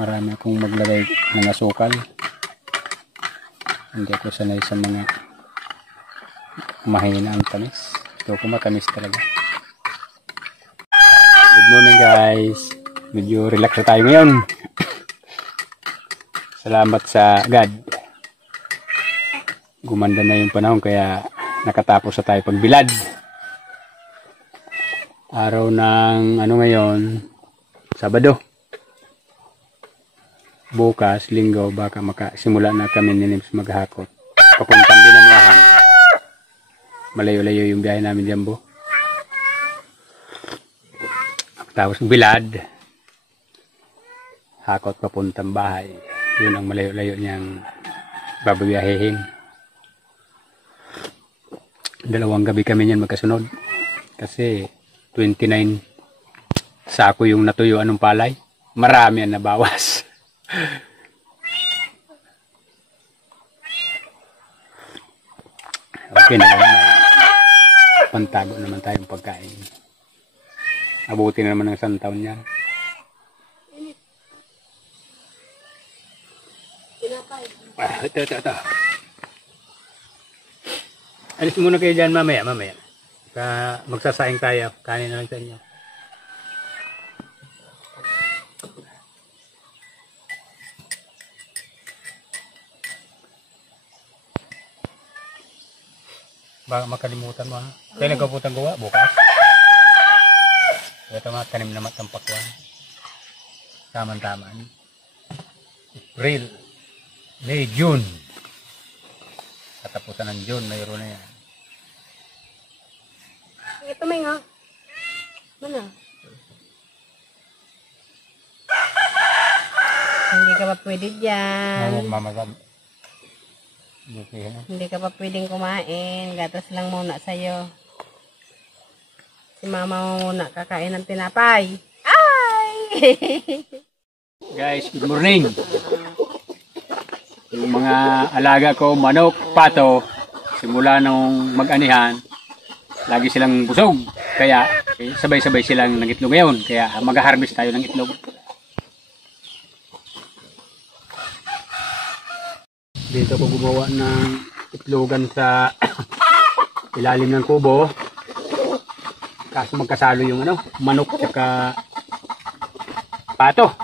marami akong maglagay ng asukal. Hindi ako sanay sa mga mahina ang tamis. Ito ko matamis talaga. Good morning guys. Medyo relax na tayo ngayon. Salamat sa God. Gumanda na yung panahon kaya nakatapos na tayo pagbilad. Araw ng ngayon, Sabado. Bukas, Linggo, baka makasimula na kami ni Nims maghakot. Papuntang Binanuahan. Malayo-layo yung biyahe namin dyan, bo. Tapos bilad. Hakot papuntang bahay. Yun ang malayo-layo niyang bababiyahehin. 2 gabi kami niyan magkasunod. Kasi 29 sako yung natuyo anong palay. Marami ang nabawas. Okay na lang. Pantago naman tayong pagkain. Abuti na naman ng 1 taon yan. Ito. Alis muna kayo dyan mamaya. Magsasaing tayo. Kanin na lang sa inyo. Baka makalimutan mo ha. Kaya nagkaputang gawa bukas. Ito mga tanim na matampakwan. Taman-taman. April, May, June. Katapusan ng June, mayroon na yan. Ito may nga. Mana? Hindi ka pa pwede dyan. Mamagam. Hindi ka pa pwedeng kumain. Gatas lang muna sa'yo. Si mama mo muna kakain ng tinapay. Ay! Guys, good morning. Yung mga alaga ko, manok, pato, simula nung mag-anihan, lagi silang busog. Kaya sabay-sabay silang nag-itlog ngayon. Kaya mag-harvest tayo ng itlog. Dito ko gumawa ng itlogan sa ilalim ng kubo. Kaso magkasalo yung manok at pato.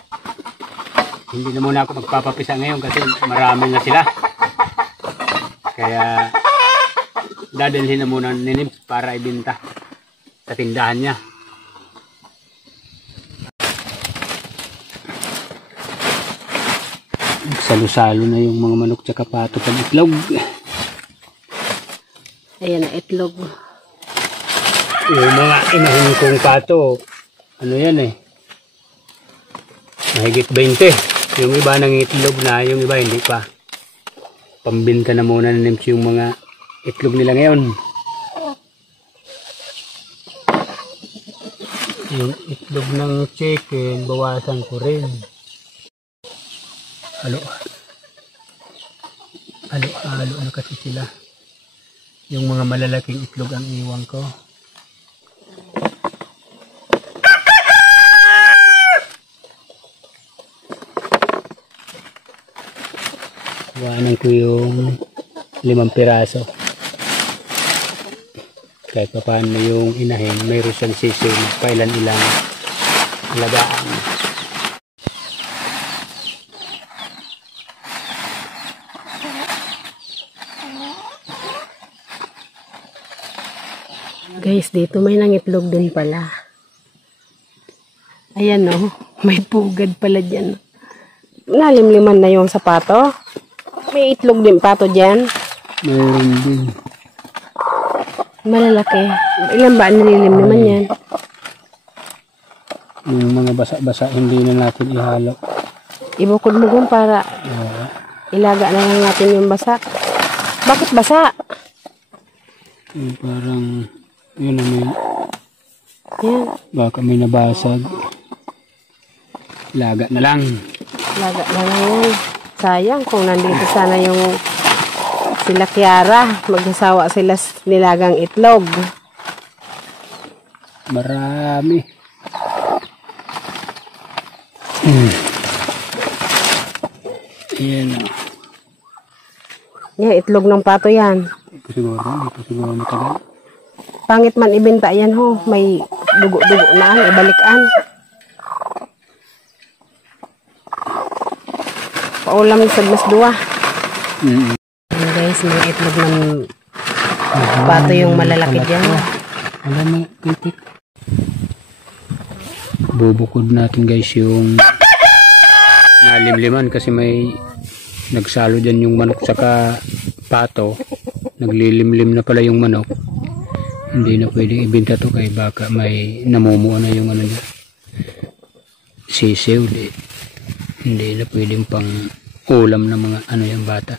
Hindi na muna ako magpapapisa ngayon kasi marami na sila. Kaya dadalhin na muna ni Nims para ibenta sa tindahan niya. Salo-salo na yung mga manok tsaka pato pag itlog. Ayan na itlog. Yung mga inahin kong pato, yan mahigit 20. Yung iba nangitlog na, yung iba hindi pa. Pambinta na muna na Nims yung mga itlog nila ngayon. Yung itlog ng chicken, bawasan ko rin. Halo kasi sila. Yung mga malalaking itlog ang iwan ko. Iwanan ko yung 5 piraso. Kahit pa paano yung inahin, mayroon siyang sisiw na pailan-ilang alagaan. Guys, dito may nangitlog din pala. Ayan o, may pugad pala dyan. Nalimliman na yung sapato. May itlog din pato dyan. Mayroon din. Malalaki. Ilan ba nililim naman yan? Yung mga basa-basa hindi na natin ihalo. Ibukod mo kung para ilaga na lang natin yung basa. Bakit basa? Yung parang yun Yan. Baka may nabasag. Laga na lang. Laga na lang yan. Sayang kung nandito sana yung sila Kiara. Magsasawa sila nilagang itlog. Marami. Ayan o. Yan, itlog ng pato yan. Hindi pa siguro matagal. Pangit man ibenta yan ho. May dugo-dugo na ang ibalikan. Paulam sa mas duwa. Ayan guys, may itlog ng pato yung malalaki dyan. Wala na, titik. Bubukod natin guys yung nalimliman kasi may nagsalo dyan yung manok saka pato. Naglilimlim na pala yung manok. Hindi na pwedeng ibenta to kay baka may namumuo na yung ano niya. Sisiw. Hindi na pwedeng pang ulam ng mga ano yung bata.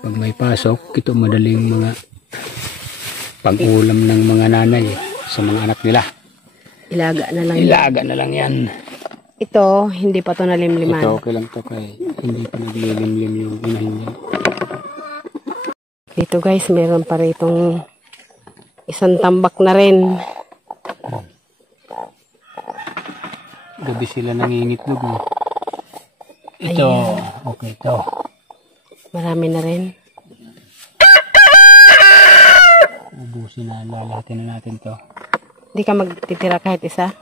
Pag may pasok, ito madaling mga pang-ulam ng mga nanay sa mga anak nila. Ilaga na lang Ilaga na lang yan. Ito, hindi pa to nalimliman. Ito okay lang to kay hindi pa naglilimlim yung inahin niya. Dito guys, meron pa ritong isang tambak na rin. Gabi sila nangingitlog. Ito, okay ito. Marami na rin. Ubusin na, lalahatin na natin to. Hindi ka magtitira kahit isa?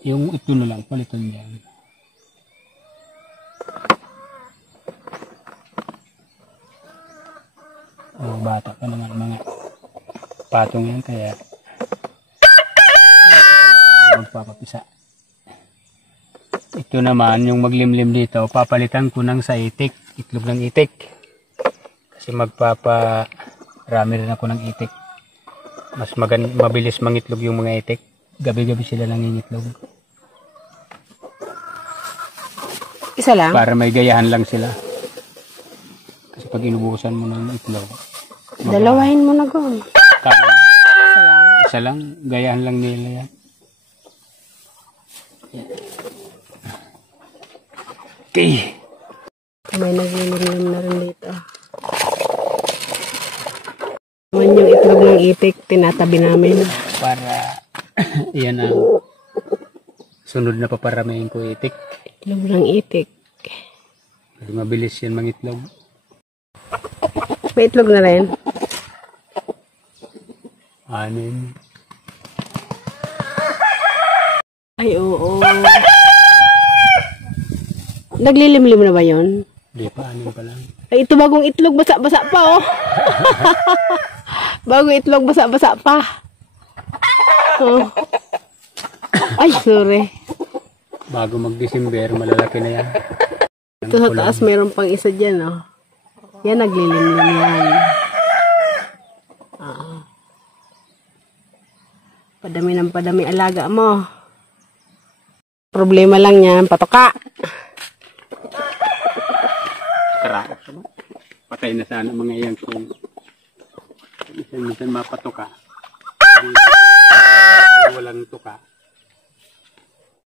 Yung ito na lang, palitan yan. Oh, bata pa naman mga patong yan kaya magpapapisa. Ito naman yung maglimlim dito, papalitan ko ng sa itik, itlog ng itik. Kasi magpaparami rin ako ng itik. Mas mabilis mangitlog yung mga itik. Gabi-gabi sila nangingitlog. Isa lang? Para may gayahan lang sila. Kasi pag inubusan mo ng itlog, dalawahin mo na gawin. tama na. Isa lang? Isa lang, gayahan lang nila yan. Okay. May naglilimlim na rin dito. Naman yung itlog ng itik, tinatabi namin. Para yan ang sunod na paparamihin ko itik. Itlog ng itik. Kasi mabilis yan mangitlog. May itlog na rin. 6. Ay, oo. Naglilimlim na ba yun? Hindi pa, 6 pa lang. Ay, ito bagong itlog, basa-basa pa, oh. Bagong itlog, basa-basa pa. Oh. Ay, sorry. Bago mag-December, malalaki na yan. Ito sa taas, mayroon pang isa dyan, oh. Yan, naglilimlim yan. Padami ng padami alaga mo. Problema lang yan, patoka. Karaos ba? Patay na sana mga yan kung minsan mapatuka. Walang tuka.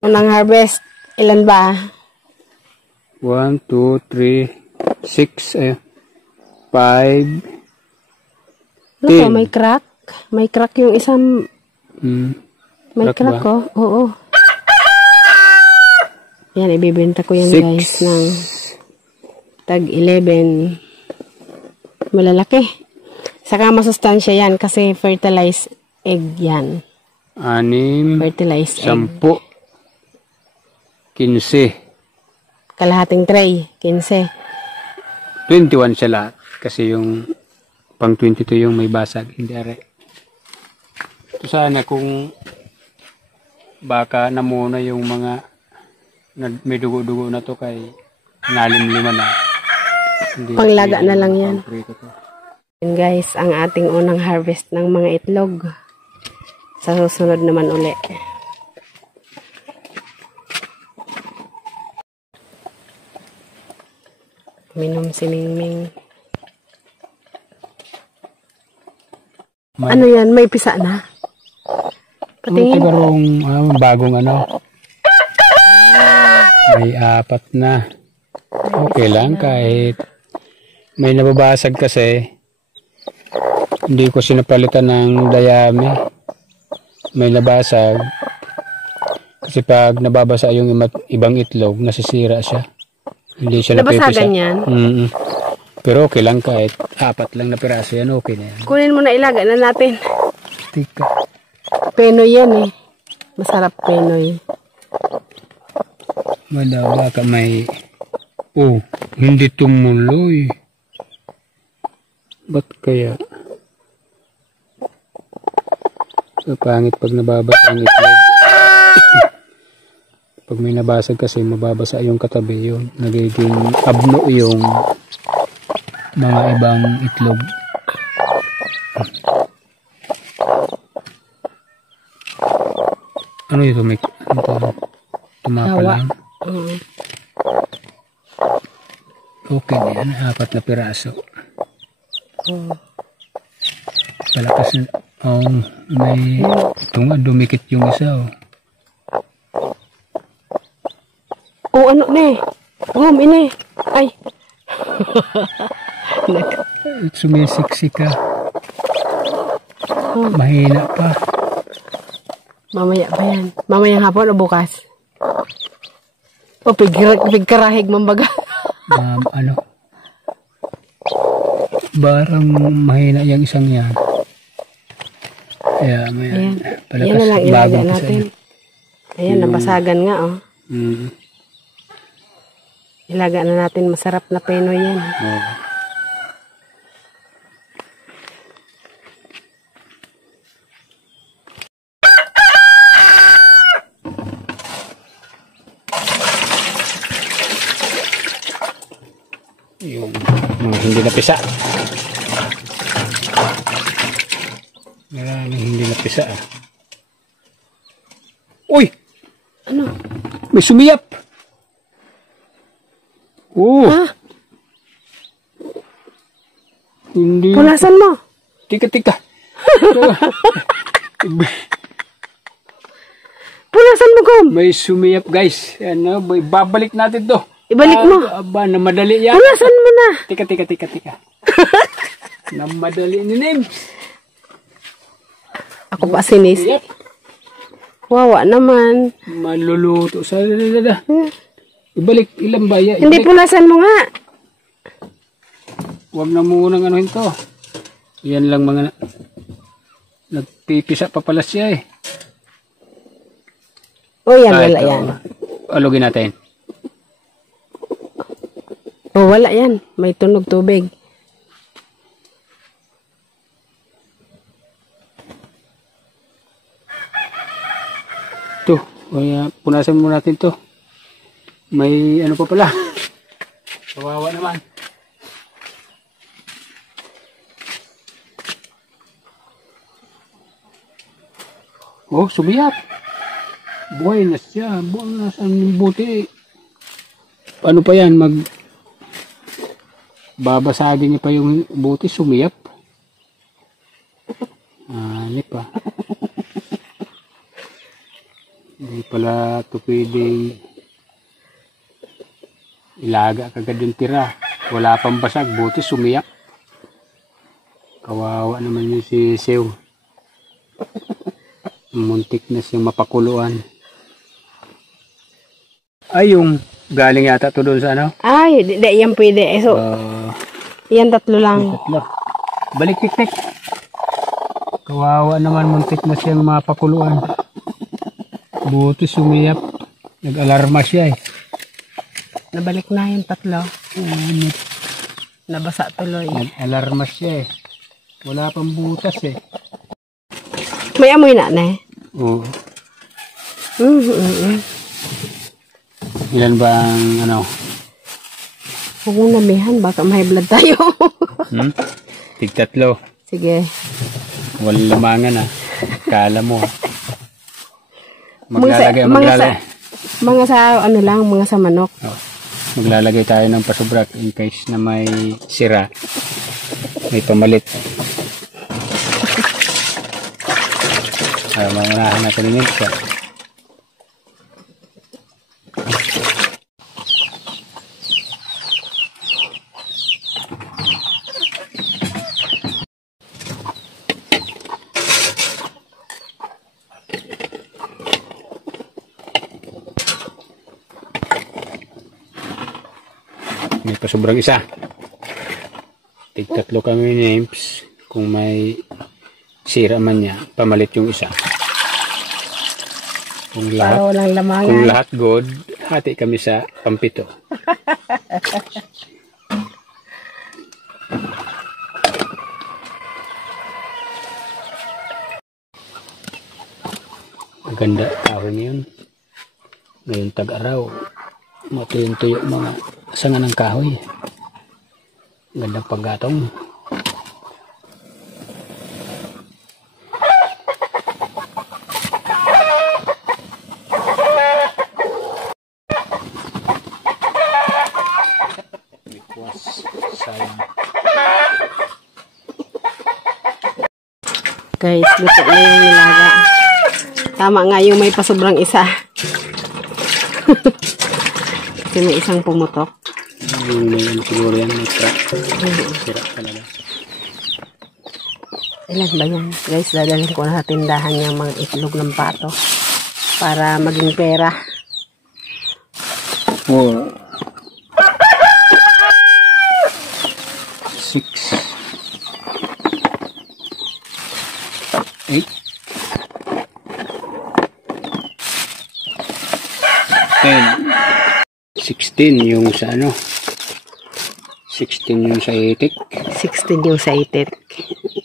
Unang harvest, ilan ba? 1, 2, 3, 6, 5, Ano to, may crack? May crack yung isang... May Crack crack, ba? oh. Oo. Yan, ibibenta ko yan 6. guys ng tag 11. Malalaki. Saka masustansya yan kasi fertilized egg yan. 6, Fertilized egg. 10, 15, Kalahating tray, 15. 21 siya lahat. Kasi yung pang 22 yung may basag. Hindi are. Ito sana kung baka na muna yung mga may dugo-dugo na to kay nalimliman na. Hindi, Panglaga na lang yan. pangprito to. Yan guys, ang ating unang harvest ng mga itlog. Sa susunod naman uli. Minom si Mingming. Ano yan? May pisa na? Patingin. Sigurong bagong ano. May 4 na. Okay lang kahit may nababasag kasi. Hindi ko sinapalitan ng dayami. May nabasag. Kasi pag nababasa yung ibang itlog, nasisira siya. Hindi siya napipisa. Nabasagan yan. Pero okay lang kahit 4 lang na piraso yan, okay na yan. Kunin mo na, ilaga na natin. Tika. Penoy yan eh. Masarap penoy. Madaba ka may... Oh, hindi tumuloy. Ba't kaya? So, pangit pag nababasa ang itlog. Pag may nabasag kasi, mababasa yung katabi yun. Nagiging abno yung mga ibang itlog. Ano ito? May tumapal Hawa. lang. Okay na yan. 4 na piraso. Palakas na. Oh, may ito nga, dumikit yung isa. Oh, ano ne? Ini. Ay. Sumisiksik ka. Mahina pa. Mamaya pa yan. Mamayang hapon o bukas? O pigkarahig mambaga. Ano? Barang mahina yung isang yan. Kaya may palakas. Yan na lang ilaga natin. Ayan, nabasagan nga oh. Ilaga na natin, masarap na penoy yan. Yung mga hindi napisa. Maraming hindi napisa. Uy! Ano? May sumiyap! Oh! Ha? Hindi. Punasan mo! Tika. Punasan mo, Gom! May sumiyap, guys. Ano, babalik natin to. Ibalik mo! Aba, na madali yan. Punasan mo na! Tika. Na madali ni Nim. Ako pa sinis. Wawa naman. Maluluto sa ibalik ilang baya. Hindi, punasan mo nga. Huwag na munang anuhin to. Yan lang mga nagpipisa pa pala siya eh. O yan, wala yan. Alugin natin. O wala yan. May tunog tubig. Ito. Kaya punasan mo natin to. May ano pa pala. Kawawa naman. Oh, sumiyap. Buhay na siya. Buhay na sa buti. Paano pa yan? Babasagin niya pa yung buti. Sumiyap. Ano pa. Hindi pala ito pwedeng ilaga kagad yung tira. Wala pang basag. Buti sumiyap. Kawawa naman yung si Sew. Muntik na siyang mapakuluan. Ay, yung galing yata to doon sa ano? Ay, di yan pwede. So, yan 3 lang. Tatlo. Balik tik. Kawawa naman, muntik na siyang mapakuluan. Buti sumiyap. Nag-alarma siya eh. Nabalik na yung 3. Nabasa tuloy. Nag-alarma siya eh. Wala pang butas eh. May amoy na eh. Oo. Ilan ba ang ano? Huwag mong namihan, baka may blood tayo. Tig 3. Sige. Walang lamangan ah. Kala mo. Mga sa ano lang, mga sa manok. Oh. Maglalagay tayo ng pasubrak in case na may sira. May pamalit. Maunahan natin yung isa. pa sobrang isa. Tig-tatlo kami names. Kung may sira man niya, pamalit yung isa. Kung Para walang lamangan. kung lahat good, hati kami sa pampito. Maganda kahoy ngayon. Ngayon tag-araw. Matuyong-tuyo mga sanga ng kahoy. Gandang paggatong. Sayang. Guys, luto na yung nilaga. Tama nga yung may pasobrang isa. Kasi may isang pumutok. Yung may siguro yan. May crack. Sira talaga. Ilan ba yan? Guys, dadalhin ko na sa tindahan yung mga itlog ng pato. Para maging pera. 4 6 8 10 16 yung sa ano 16 yung sa itik 16 yung sa itit.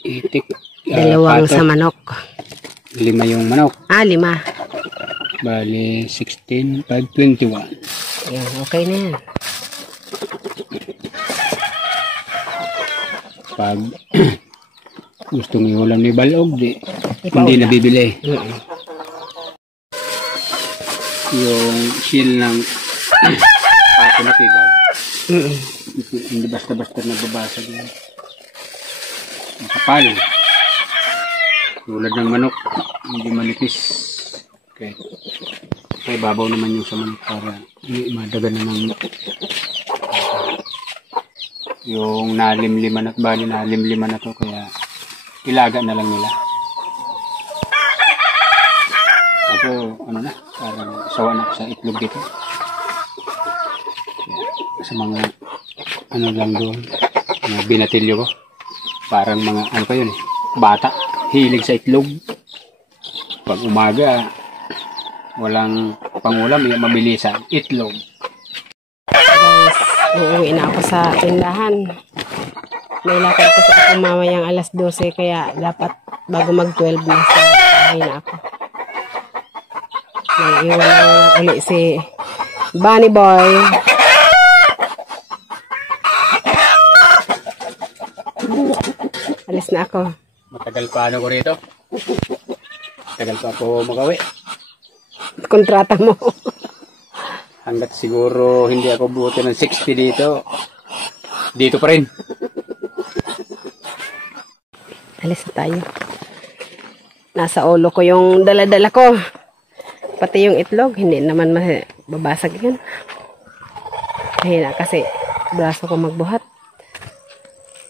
itik Dalawang sa manok. 5 yung manok 5. bali 16 5 21 Ayan, okay na yan. pag gustong iulam ni Balog di Ipaulam. hindi nabibili yung seal ng pato na tibay hindi basta-basta nagbabasag yan makapal tulad ng manok hindi manipis okay kaya babaw naman yung sa manok para hindi madagan na ng yung nalimliman at bali nalimliman na to kaya ilaga na lang nila ako ano na parang sawa na sa itlog dito kaya, sa mga ano lang doon mga binatilyo ko parang mga ano pa yun bata hilig sa itlog pag umaga walang pangulam mabilisan itlog. Guys, uuwi na ako sa tindahan. May lakad kasi ako mamayang alas 12 kaya dapat bago mag 12 na sa bahay na ako. May iwan na uli si Bunny Boy. Alis na ako. Matagal pa ano ko rito. Matagal pa ako magawi. Kontrata mo. Hanggat siguro hindi ako buti ng 60 dito. Dito pa rin. Alis na tayo. Nasa ulo ko yung dala-dala ko. Pati yung itlog, hindi naman mababasag yan. Mahina kasi braso ko magbuhat.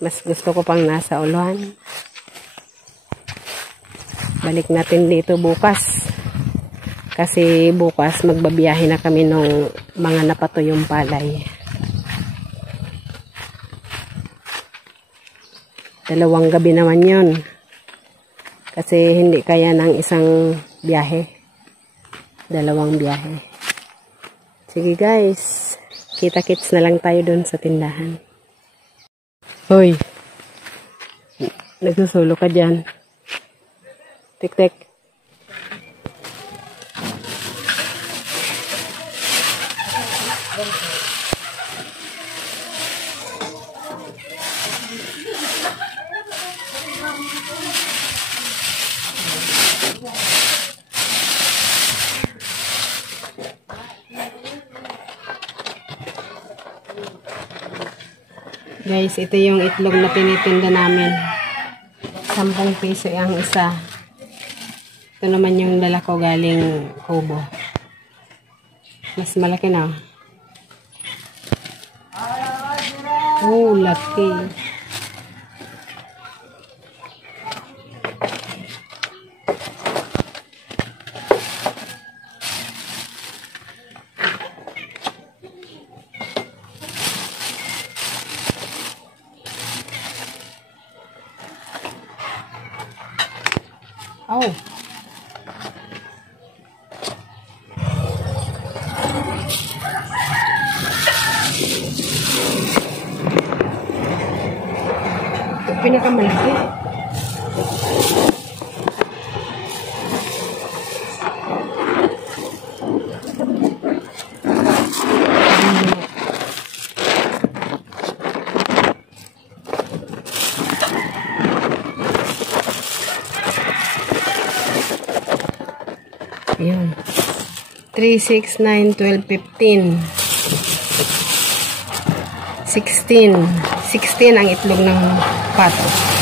Mas gusto ko pang nasa uluhan. Balik natin dito bukas. Kasi bukas magbabiyahe na kami nung mga napatuyong palay. 2 gabi naman yun. Kasi hindi kaya ng isang biyahe. 2 biyahe. Sige guys. Kita-kits na lang tayo doon sa tindahan. Hoy. Nagsusulo ka dyan. Tik-tik. Guys, ito yung itlog na tinitinda namin. 10 piso ang isa. Ito naman yung dala ko galing Kubo. Mas malaki na. Oh, laki. Oh. Pinakamalaki. Ayan. 3, 6, 9, 12, 15. 16. 16 ang itlog ng pato.